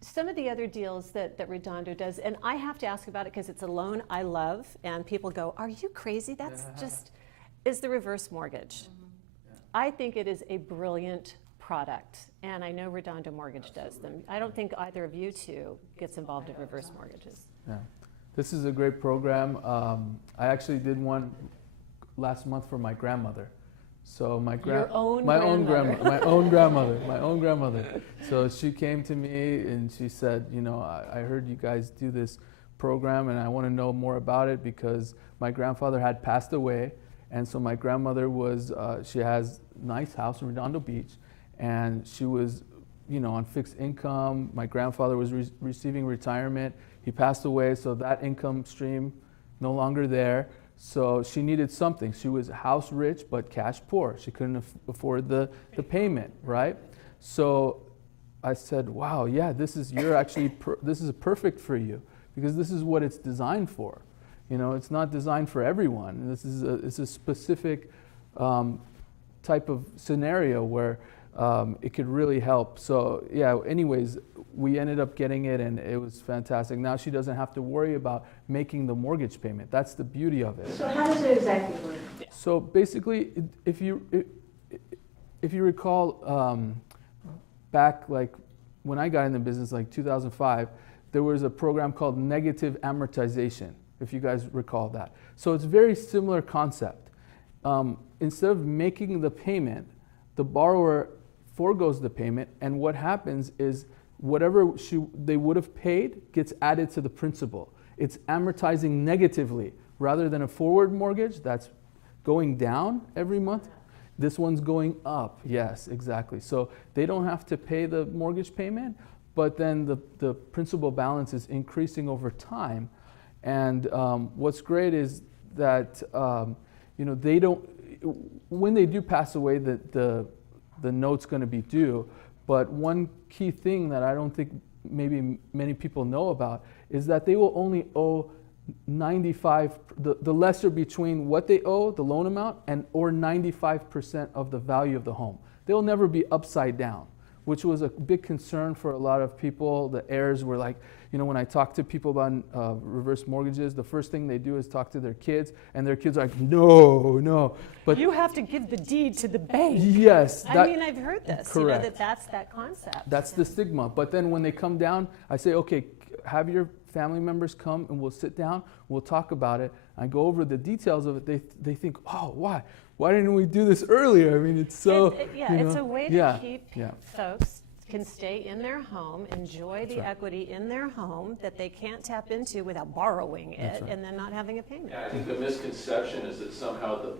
some of the other deals that Redondo does, and I have to ask about it because it's a loan I love, and people go, "Are you crazy? That's just," is the reverse mortgage. I think it is a brilliant product, and I know Redondo Mortgage does them. I don't think either of you two gets involved in reverse mortgages. Yeah, this is a great program. I actually did one last month for my grandmother. So my own grandmother. So she came to me and she said, you know, I heard you guys do this program and I want to know more about it because my grandfather had passed away, and so my grandmother was she has a nice house in Redondo Beach, and she was, you know, on fixed income. My grandfather was receiving retirement. He passed away, so that income stream no longer there. So she needed something. She was house rich but cash poor. She couldn't afford the payment, right? So I said, wow, yeah, this is this is perfect for you because this is what it's designed for. You know, it's not designed for everyone. This is it's a specific type of scenario where it could really help. So yeah, anyways, we ended up getting it and it was fantastic. Now she doesn't have to worry about making the mortgage payment. That's the beauty of it. So how does it exactly work? So basically, if you recall, back like when I got in the business, like 2005, there was a program called negative amortization, if you guys recall that. So it's a very similar concept. Instead of making the payment, the borrower foregoes the payment, and what happens is whatever they would have paid gets added to the principal. It's amortizing negatively rather than a forward mortgage that's going down every month. This one's going up. Yes, exactly. So they don't have to pay the mortgage payment, but then the principal balance is increasing over time. And what's great is that you know, they don't, when they do pass away, the note's going to be due. But one key thing that I don't think maybe many people know about is that they will only owe 95, the lesser between what they owe, the loan amount, and or 95% of the value of the home. They'll never be upside down, which was a big concern for a lot of people. The heirs were like, you know, when I talk to people about reverse mortgages, the first thing they do is talk to their kids, and their kids are like, no. But you have to give the deed to the bank. Yes. I mean, I've heard this. Correct. You know, that's that concept. That's the stigma. But then when they come down, I say, okay, have your family members come and we'll sit down, we'll talk about it. I go over the details of it. They think, oh, why? Why didn't we do this earlier? I mean, it's so, it's a way to keep folks can stay in their home, enjoy the equity in their home that they can't tap into without borrowing it and then not having a payment. Yeah, I think the misconception is that somehow the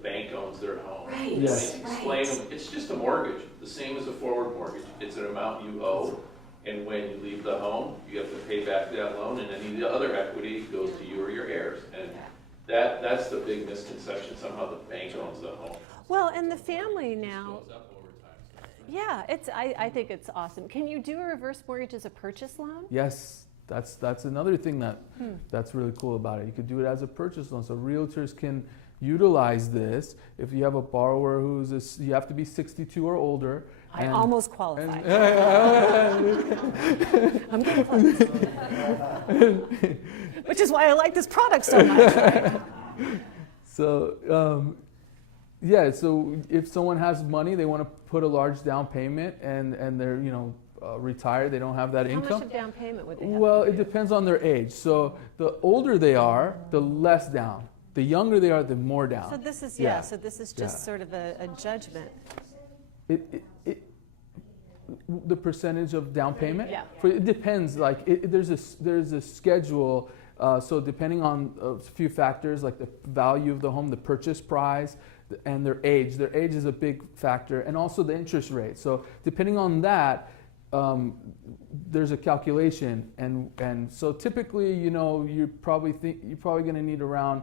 bank owns their home. Right. Yes. Explain them, it's just a mortgage, the same as a forward mortgage. It's an amount you owe, and when you leave the home, you have to pay back that loan, and any of the other equity goes to you or your heirs. And that's the big misconception, somehow the bank owns the home. Well, and the family now. Yeah, I think it's awesome. Can you do a reverse mortgage as a purchase loan? Yes, that's another thing that's really cool about it. You could do it as a purchase loan, so realtors can utilize this. If you have a borrower you have to be 62 or older. I almost qualify. I'm getting close. Which is why I like this product so much. Right? So. Yeah, so if someone has money, they want to put a large down payment, and they're retired, they don't have that income. How much of down payment would they have? Well, it depends on their age. So the older they are, the less down. The younger they are, the more down. So this is So this is just sort of a judgment. The percentage of down payment. Yeah. It depends. Like there's a schedule. So depending on a few factors like the value of the home, the purchase price, and their age. Their age is a big factor, and also the interest rate. So depending on that, there's a calculation, and so typically, you're probably going to need around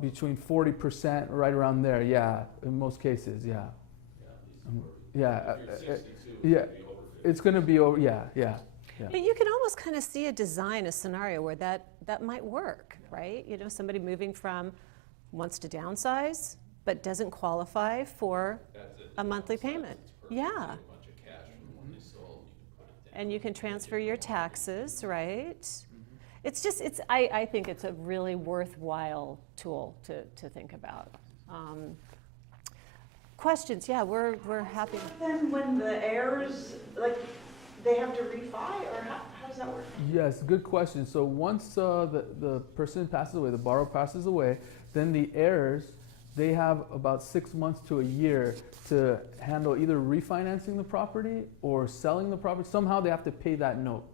between 40%, right around there. Yeah, in most cases, yeah. It's going to be over. Yeah. But you can almost kind of see a scenario where that might work, right? Somebody moving wants to downsize, but doesn't qualify for a monthly payment. Yeah. and you can transfer your taxes, right? It's just, I think it's a really worthwhile tool to think about. Questions? Yeah, we're happy. Then when the heirs, like, they have to refi, or how does that work? Yes, good question. So once the person passes away, the borrower passes away, then the heirs, they have about 6 months to a year to handle either refinancing the property or selling the property. Somehow they have to pay that note.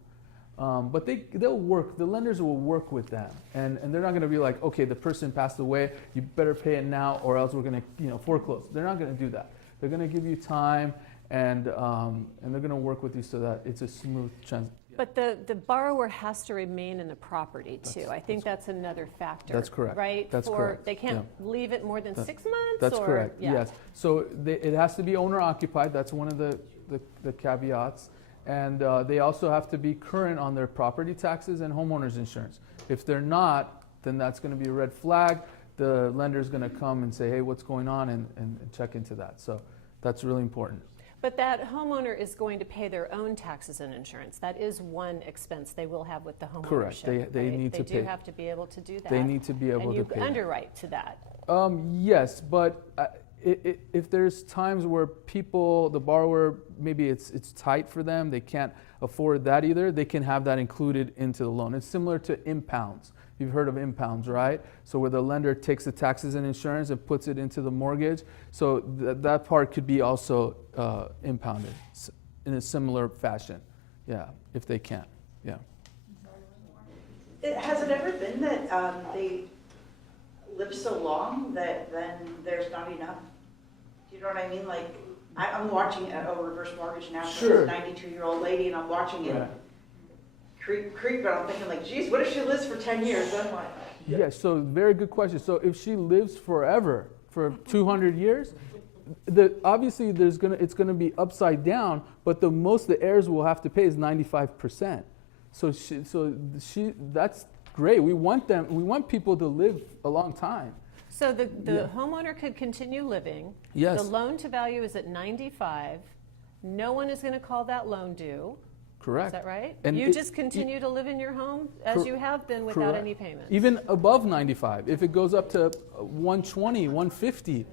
But they'll work, the lenders will work with that. And they're not gonna be like, okay, the person passed away, you better pay it now or else we're gonna foreclose. They're not gonna do that. They're gonna give you time and they're gonna work with you so that it's a smooth transition. But the borrower has to remain in the property too. I think that's another factor. That's correct. Right? That's correct. They can't leave it more than 6 months? That's or, correct, yeah. yes. So it has to be owner occupied, that's one of the caveats. And they also have to be current on their property taxes and homeowners insurance. If they're not, then that's gonna be a red flag. The lender's gonna come and say, hey, what's going on, and check into that. So that's really important. But that homeowner is going to pay their own taxes and insurance. That is one expense they will have with the homeownership. Correct. They right? need to pay. They do have to be able to do that. They need to be able to pay. And you underwrite to that. Yes, but if there's times where the borrower, maybe it's tight for them, they can't afford that either, they can have that included into the loan. It's similar to impounds. You've heard of impounds, right? So where the lender takes the taxes and insurance and puts it into the mortgage. So that part could be also impounded in a similar fashion. Yeah, if they can. Yeah. Has it ever been that they live so long that then there's not enough? Do you know what I mean? Like, I'm watching a reverse mortgage now for Sure. this 92-year-old lady, and I'm watching it Right. creep, and I'm thinking, like, geez, what if she lives for 10 years? Then what? Yeah, so very good question. So if she lives forever, for 200 years, obviously it's gonna be upside down, but the most the heirs will have to pay is 95%. So she that's great. We want people to live a long time. So the homeowner could continue living. Yes. The loan to value is at 95. No one is going to call that loan due. Correct. Is that right? And you just continue to live in your home as you have been without correct. any payments. Even above 95, if it goes up to 120, 150,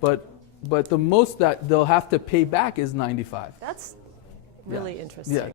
but the most that they'll have to pay back is 95. That's really Yeah. interesting. Yeah.